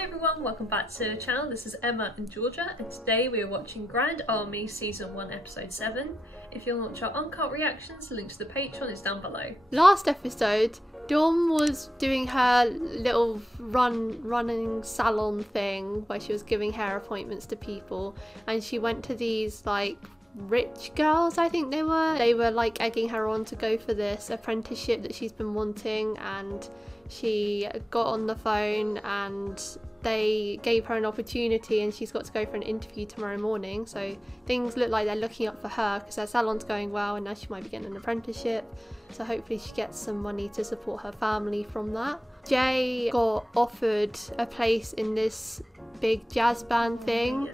Hi everyone, welcome back to the channel. This is Emma and Georgia, and today we are watching Grand Army Season 1 Episode 7. If you want to watch our uncut reactions, the link to the Patreon is down below. Last episode, Dawn was doing her little running salon thing where she was giving hair appointments to people, and she went to these like rich girls, I think they were like egging her on to go for this apprenticeship that she's been wanting, and she got on the phone and they gave her an opportunity and she's got to go for an interview tomorrow morning. So things look like they're looking up for her because her salon's going well and now she might be getting an apprenticeship. So hopefully she gets some money to support her family from that. Jay got offered a place in this big jazz band thing.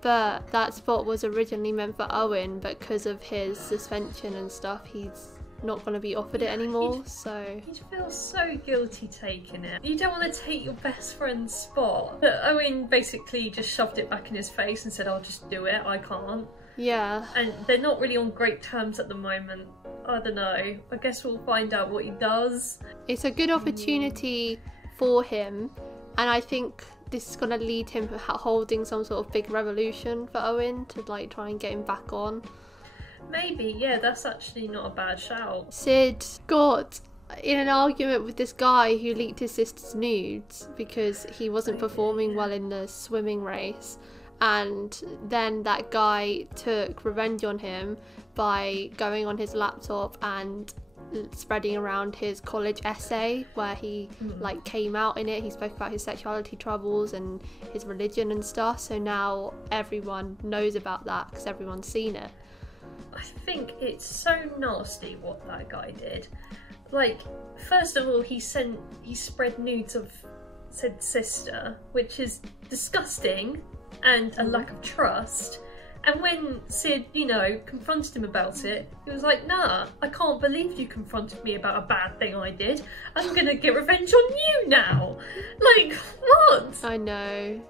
But that spot was originally meant for Owen, but because of his suspension and stuff, he's not going to be offered it anymore. So he feels so guilty taking it. You don't want to take your best friend's spot. But Owen basically just shoved it back in his face and said, I'll just do it, I can't. Yeah. And they're not really on great terms at the moment. I don't know. I guess we'll find out what he does. It's a good opportunity for him, and I think this is going to lead him holding some sort of big revolution for Owen to like try and get him back on. Maybe, yeah, that's actually not a bad shout. Sid got in an argument with this guy who leaked his sister's nudes because he wasn't performing well in the swimming race, and then that guy took revenge on him by going on his laptop and spreading around his college essay where he like came out in it. He spoke about his sexuality troubles and his religion and stuff, so now everyone knows about that because everyone's seen it. I think it's so nasty what that guy did. Like, first of all, he spread nudes of said sister, which is disgusting and a lack of trust. And when Sid, you know, confronted him about it, he was like, nah, I can't believe you confronted me about a bad thing I did. I'm gonna get revenge on you now. Like, what? I know.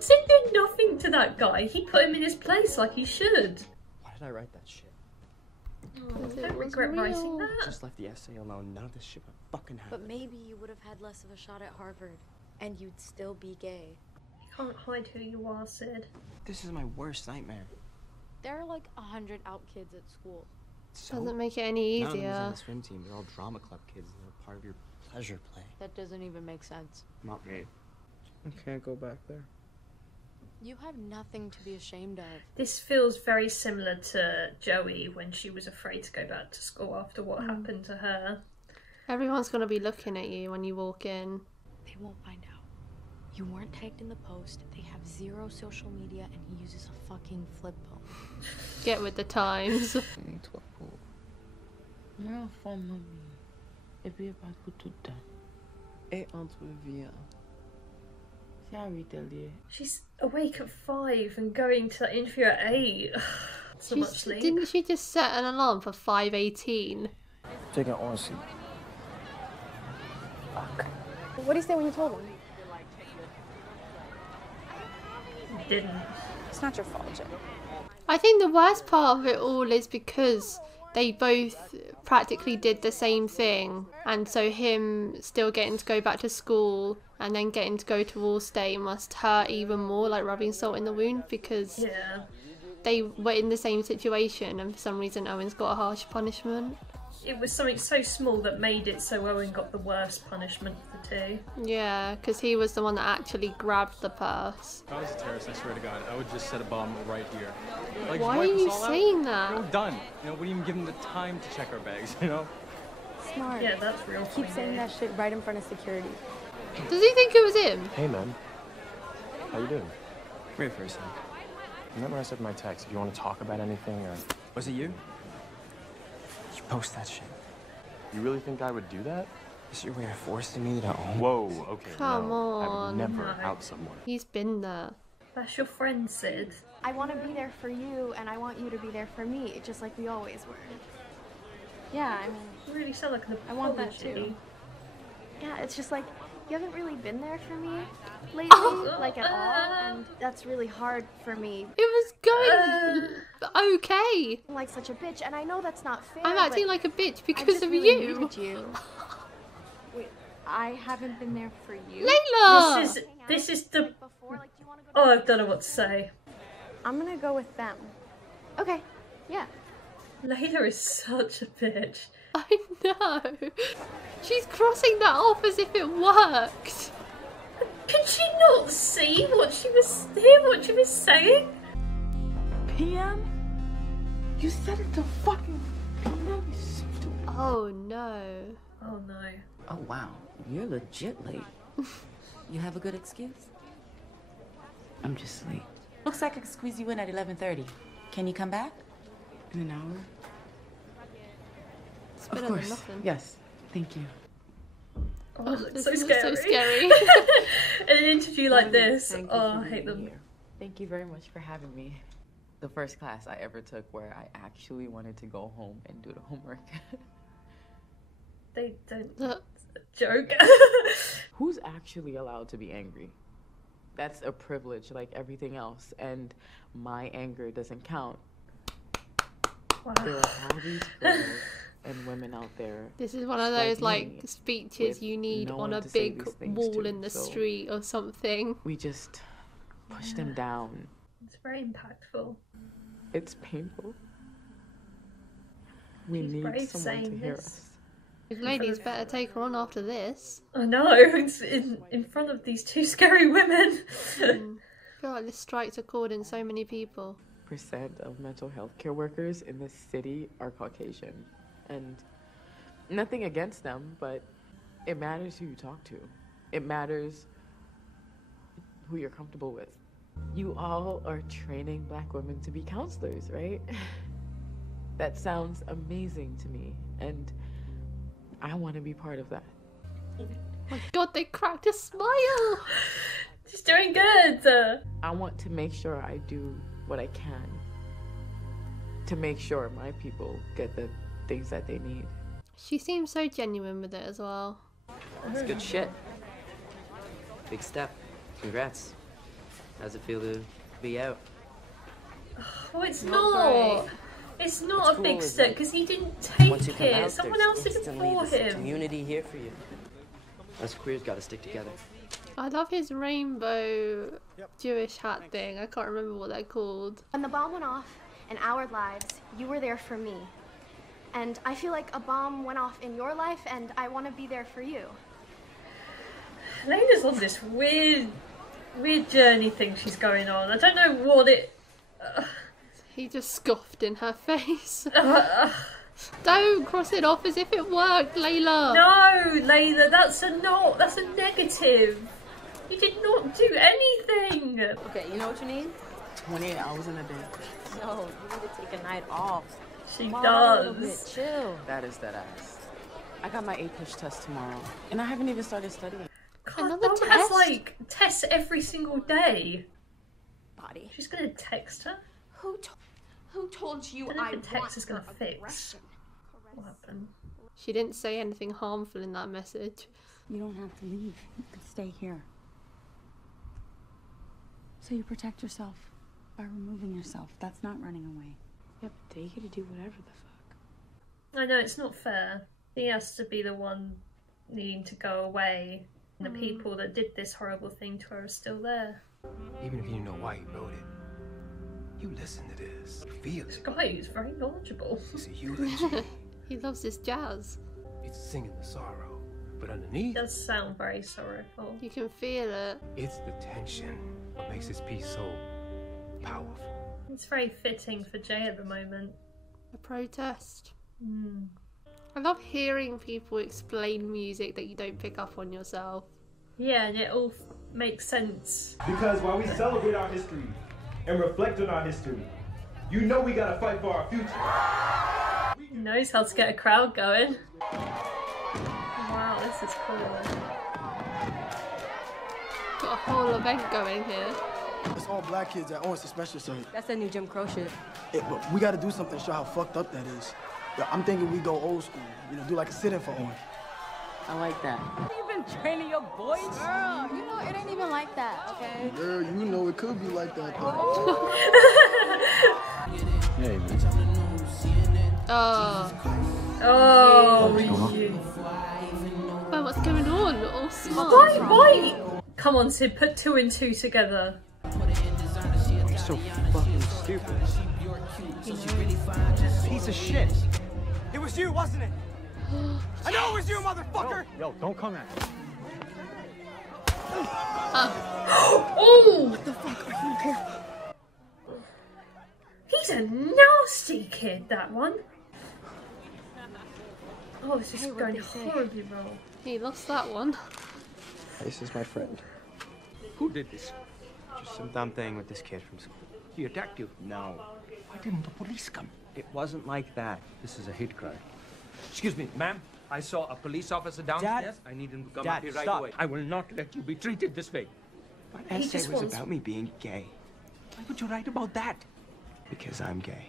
Sid did nothing to that guy. He put him in his place like he should. Why did I write that shit? I don't regret writing that. Just left the essay alone. None of this shit would fucking happen. But maybe you would have had less of a shot at Harvard, and you'd still be gay. You can't hide who you are, Sid. This is my worst nightmare. There are like 100 out kids at school. So, doesn't make it any none of them easier. was on the swim team. They're all drama club kids. They're part of your pleasure play. That doesn't even make sense. Not me. I can't go back there. You have nothing to be ashamed of. This feels very similar to Joey when she was afraid to go back to school after what happened to her. Everyone's going to be looking at you when you walk in. They won't find out. You weren't tagged in the post. They have 0 social media, and he uses a fucking flip phone. Get with the times. She's awake at 5 and going to that interview at 8. So much sleep. Didn't she just set an alarm for 5:18? Take an on seat. Fuck. What do you say when you told him? Didn't. It's not your fault, Jay. I think the worst part of it all is because they both practically did the same thing, and so him still getting to go back to school and then getting to go to All State must hurt even more, like rubbing salt in the wound, because they were in the same situation and for some reason Owen's got a harsh punishment. It was something so small that made it so Owen got the worst punishment of the two. Yeah, because he was the one that actually grabbed the purse. If I was a terrorist, I swear to God, I would just set a bomb right here. Like, why are you saying that? We're done. You know, we didn't even give them the time to check our bags, you know? Smart. Yeah, that's real. Keep saying that shit right in front of security. Does he think it was him? Hey, man. How you doing? Come here for a second. Remember I said in my text, if you want to talk about anything or... Was it you? You post that shit. You really think I would do that? Is your way of forcing me to own? Whoa, okay, Come no. I on. would never No. out someone. He's been there. That's your friend, Sid. I want to be there for you, and I want you to be there for me, just like we always were. Yeah, I mean... You really sound like an apology. I want that too. Yeah, it's just like, you haven't really been there for me lately, like at all, and that's really hard for me. It was going okay. I'm like such a bitch, and I know that's not fair. I'm acting like a bitch because I just of really you. needed you. Wait, I haven't been there for you. Layla! This is the... Oh, I don't know what to say. I'm gonna go with them. Okay, yeah. Layla is such a bitch. I know. She's crossing that off as if it worked. Could she not see what she was saying? PM? You said it to fucking PM, you stupid. Oh no. Oh no. Oh wow, you're legit late. You have a good excuse? I'm just late. Looks like I could squeeze you in at 11:30. Can you come back? In an hour? It's better Of course. than nothing. Yes. Thank you. Oh, it looks This so looks scary. so scary. An interview like this. Thank you Oh, for I hate being them. here. Thank you very much for having me. The first class I ever took where I actually wanted to go home and do the homework. They don't joke. Who's actually allowed to be angry? That's a privilege like everything else, and my anger doesn't count. Wow. There are all these girls and women out there. This is one of those like speeches you need no on one a to say big these things wall to, in the so street or something. We just push them down. It's very impactful. It's painful. We She's need brave someone to saying hear this. us. These ladies better take her on after this. I know, it's in front of these two scary women. I feel like this strikes a chord in so many people. Percent of mental health care workers in this city are Caucasian. And nothing against them, but it matters who you talk to. It matters who you're comfortable with. You all are training Black women to be counselors, right? That sounds amazing to me, and I want to be part of that. Oh my god, they cracked a smile! She's doing good! I want to make sure I do what I can to make sure my people get the things that they need. She seems so genuine with it as well. That's good shit. Big step. Congrats. How's it feel to be out? Oh, it's Not not! great. It's not What's a big cool is step that because he didn't take Once you come out, it. Someone there's else did it instantly for this him. community here for you. Us queers gotta stick together. I love his rainbow Jewish hat thing. I can't remember what they're called. When the bomb went off in our lives, you were there for me. And I feel like a bomb went off in your life, and I want to be there for you. Layla's on this weird journey thing she's going on. I don't know what it... He just scoffed in her face. Don't cross it off as if it worked, Layla. No, Layla, that's a negative. You did not do anything. Okay, you know what you need? 28 hours in a day. No, you need to take a night off. She Come on, a little does. bit, chill. That is that ass. I got my A-push test tomorrow, and I haven't even started studying. God, Another Mum has test? like tests every single day. Body. She's gonna text her. Who told you I don't know I if the text want is gonna her fix aggression? what happened. She didn't say anything harmful in that message. You don't have to leave. You can stay here. So you protect yourself by removing yourself. That's not running away. Yep, they get to do whatever the fuck. I know, it's not fair. He has to be the one needing to go away. And the people that did this horrible thing to her are still there. Even if you know why you wrote it, you listen to this. You feel This it. guy is very knowledgeable. It's a eulogy. He loves his jazz. It's singing the sorrow. But It underneath, does sound very sorrowful. You can feel it. it's the tension. What makes this piece so powerful. It's very fitting for Jay at the moment. A protest. Mm. I love hearing people explain music that you don't pick up on yourself. Yeah, and it all makes sense. Because while we celebrate our history and reflect on our history, you know we gotta fight for our future. He knows how to get a crowd going. Wow, this is cool. Got a whole event going here. It's all Black kids at Orange Suspension, so That's that new Jim Crow shit. but we gotta do something to show how fucked up that is. Yeah, I'm thinking we go old school, do like a sit-in for Orange. I like that. You've been training your boys? Girl, you know it ain't even like that, okay? Girl, you know it could be like that, though. Hey, man. Oh, you. Well, what's going on? all smart. Why? Come on, Sid, put 2 and 2 together. I'm so fucking stupid. Piece of shit. It was you, wasn't it? I know it was you, motherfucker! Yo, don't come at me. Oh! What the fuck? Are you okay? He's a nasty kid, that one. Oh, this is going horribly wrong. He lost that one. This is my friend. Who did this? Just some dumb thing with this kid from school. He attacked you? No. Why didn't the police come? It wasn't like that. This is a hate crime. Excuse me, ma'am. I saw a police officer downstairs. Dad? I need him to come Dad, up here right stop. away. I will not let you be treated this way. My He essay just was wants- about me being gay. Why would you write about that? Because I'm gay.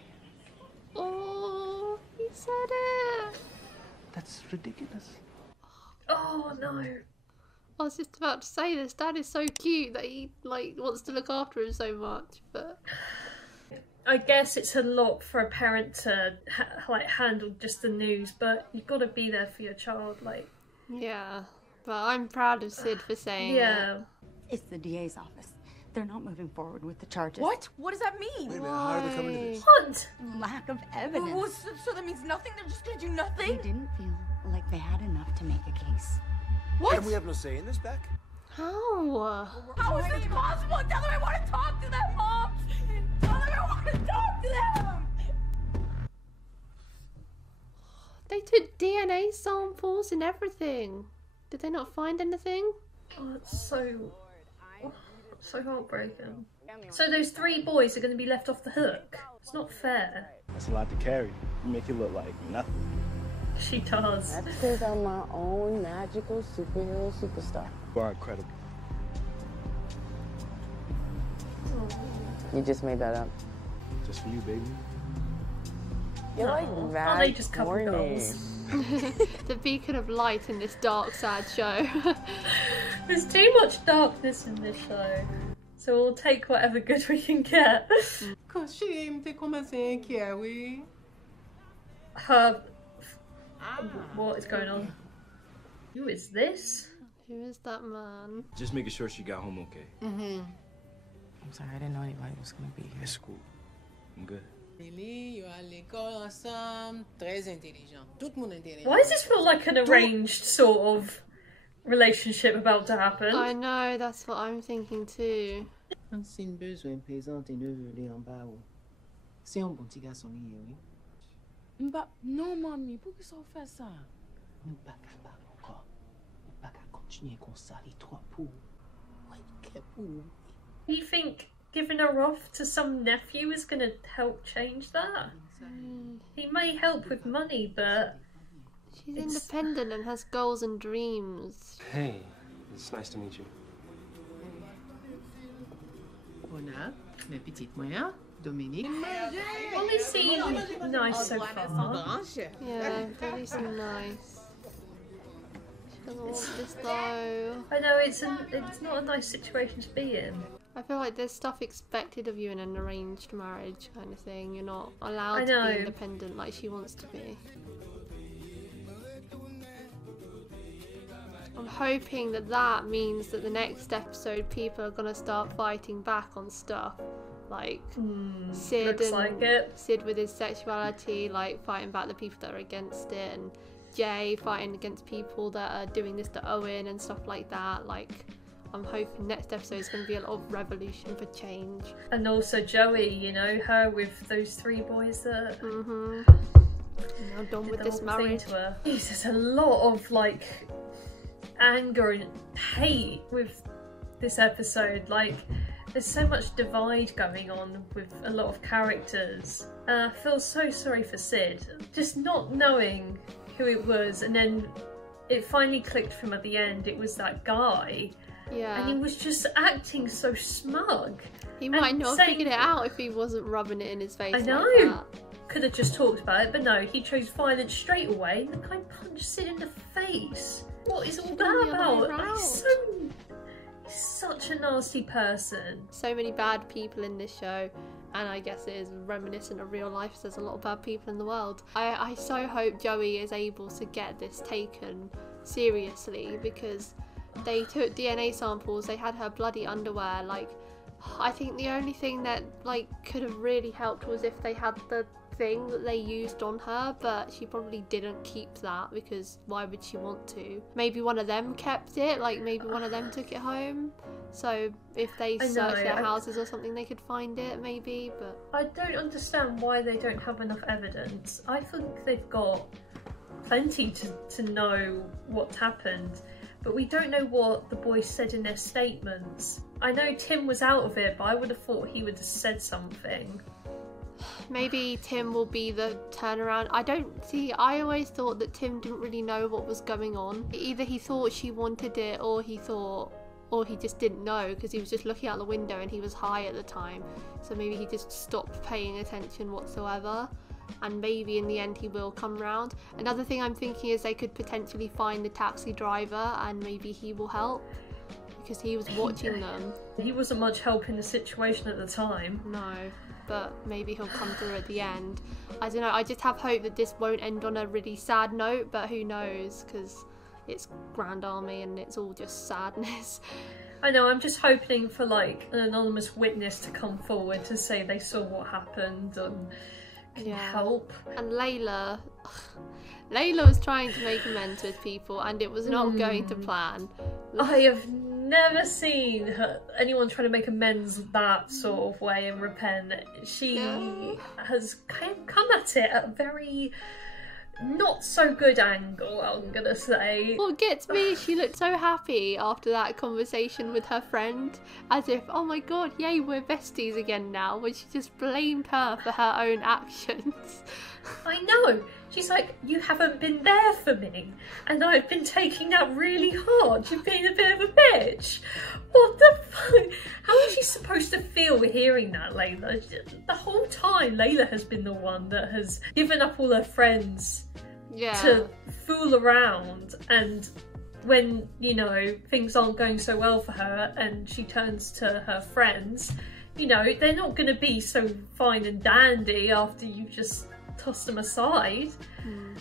Oh, he said it. That's ridiculous. Oh no. I was just about to say this. Dad is so cute that he like wants to look after him so much, but I guess it's a lot for a parent to handle just the news, but you've got to be there for your child. Like, yeah. But I'm proud of Sid for saying yeah. It's the DA's office. They're not moving forward with the charges. What? What does that mean? Wait a minute, how did they come into this? What? Lack of evidence. Well, so that means nothing? They're just gonna do They nothing? didn't feel like they had enough to make a case. What? And we have no say in this, Beck? How? How is this possible? Tell them I want to talk to them, Mom! Tell them I want to talk to them! They took DNA samples and everything. Did they not find anything? Oh, it's so heartbreaking. So those 3 boys are going to be left off the hook. It's not fair. That's a lot to carry. You make it look like nothing. She does. That's because I'm my own magical superhero superstar. You are incredible. You just made that up. Just for you, baby. You're like Oh, mad they just couple corny. goals. The beacon of light in this dark, sad show. There's too much darkness in this show. So we'll take whatever good we can get. Her... What is going on? Who is this? Who is that man? Just making sure she got home okay. I'm sorry, I didn't know anybody was gonna be here. It's cool. I'm good. Why does this feel like an arranged sort of relationship about to happen? I know, that's what I'm thinking too. Bah, non, mamie, pour qu'ils s'en fassent ça? You think giving her off to some nephew is going to help change that? He may help with money, but... She's independent and has goals and dreams. Hey, it's nice to meet you. Hola, mes petites moyens, Dominique. Ollie seems nice so far. Yeah, Dolly seems nice. She doesn't want this though. I know, it's not a nice situation to be in. I feel like there's stuff expected of you in an arranged marriage kind of thing. You're not allowed I to know. be independent like she wants to be. I'm hoping that that means that the next episode people are going to start fighting back on stuff. Like Sid looks and like it. Sid with his sexuality, like fighting back the people that are against it, and Jay fighting against people that are doing this to Owen and stuff like that. Like, I'm hoping next episode is going to be a lot of revolution for change. And also Joey, you know, her with those 3 boys that... Now done with the this whole thing marriage. to her. Jeez, there's a lot of like anger and hate with this episode. Like, there's so much divide going on with a lot of characters. I feel so sorry for Sid, just not knowing who it was, and then it finally clicked for him at the end. It was that guy. Yeah. And he was just acting so smug. He might and not have saying- figured it out if he wasn't rubbing it in his face. I know. Like that. Could have just talked about it, but no, he chose violence straight away. The guy punched Sid in the face. What is all that about? Like, he's such a nasty person. So many bad people in this show, and I guess it is reminiscent of real life. There's a lot of bad people in the world. I so hope Joey is able to get this taken seriously, because they took DNA samples, they had her bloody underwear. Like, I think the only thing that like could have really helped was if they had the thing that they used on her, but she probably didn't keep that, because why would she want to? Maybe one of them kept it, like maybe one of them took it home, so if they search their houses or something they could find it maybe. But I don't understand why they don't have enough evidence. I think they've got plenty to know what happened, but we don't know what the boys said in their statements. I know Tim was out of it, but I would have thought he would have said something. Maybe Tim will be the turnaround. I always thought that Tim didn't really know what was going on. Either he thought she wanted it, or he just didn't know, because he was just looking out the window and he was high at the time. So maybe he just stopped paying attention whatsoever, and maybe in the end he will come round. Another thing I'm thinking is they could potentially find the taxi driver and maybe he will help, because he was watching them. He wasn't much help in the situation at the time. No, but maybe he'll come through at the end. I don't know, I just have hope that this won't end on a really sad note, but who knows, because it's Grand Army and it's all just sadness. I know, I'm just hoping for like an anonymous witness to come forward to say they saw what happened and can help. And Layla was trying to make amends with people and it was not going to plan. I have never seen anyone trying to make amends that sort of way and repent. She has come at it at a very not so good angle, I'm gonna say. What gets me, she looked so happy after that conversation with her friend, as if, oh my god, yay, we're besties again now, when she just blamed her for her own actions. I know. She's like, you haven't been there for me, and I've been taking that really hard. You've been a bit of a bitch. What the fuck? How is she supposed to feel hearing that, Layla? The whole time, Layla has been the one that has given up all her friends to fool around, and when, you know, things aren't going so well for her and she turns to her friends, you know, they're not going to be so fine and dandy after you just toss them aside.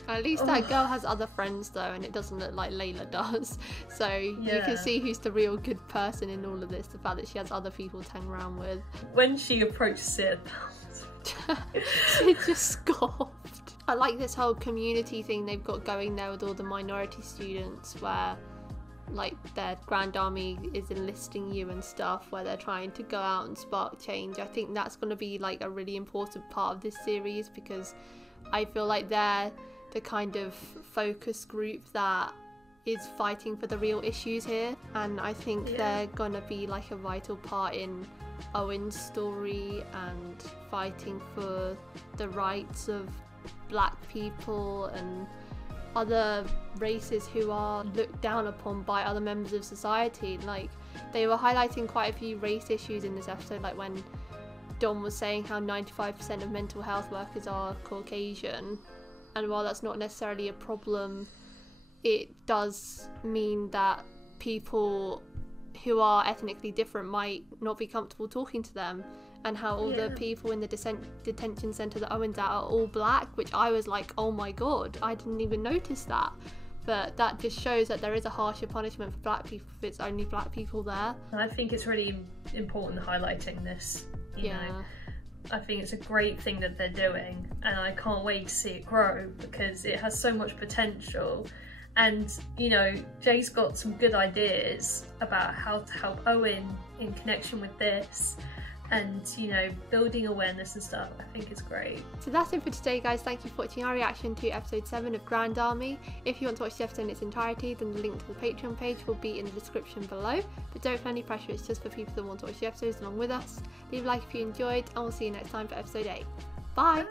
At least that girl has other friends though, and it doesn't look like Layla does, so you can see who's the real good person in all of this, the fact that she has other people to hang around with. When she approached Sid, she just scoffed. I like this whole community thing they've got going there with all the minority students, where like their Grand Army is enlisting you and stuff, where they're trying to go out and spark change. I think that's going to be like a really important part of this series, because I feel like they're the kind of focus group that is fighting for the real issues here, and I think they're going to be like a vital part in Owen's story and fighting for the rights of black people and other races who are looked down upon by other members of society. Like, they were highlighting quite a few race issues in this episode, like when Dom was saying how 95% of mental health workers are Caucasian, and while that's not necessarily a problem, it does mean that people who are ethnically different might not be comfortable talking to them, and how all the people in the detention centre that Owen's at are all black, which I was like, oh my god, I didn't even notice that. But that just shows that there is a harsher punishment for black people if it's only black people there. I think it's really important highlighting this, you know. I think it's a great thing that they're doing, and I can't wait to see it grow, because it has so much potential. And, you know, Jay's got some good ideas about how to help Owen in connection with this, and, you know, building awareness and stuff. I think it's great. So that's it for today, guys. Thank you for watching our reaction to episode 7 of Grand Army. If you want to watch the episode in its entirety, then the link to the Patreon page will be in the description below, but don't feel any pressure, it's just for people that want to watch the episodes along with us. Leave a like if you enjoyed, and we'll see you next time for episode 8. Bye!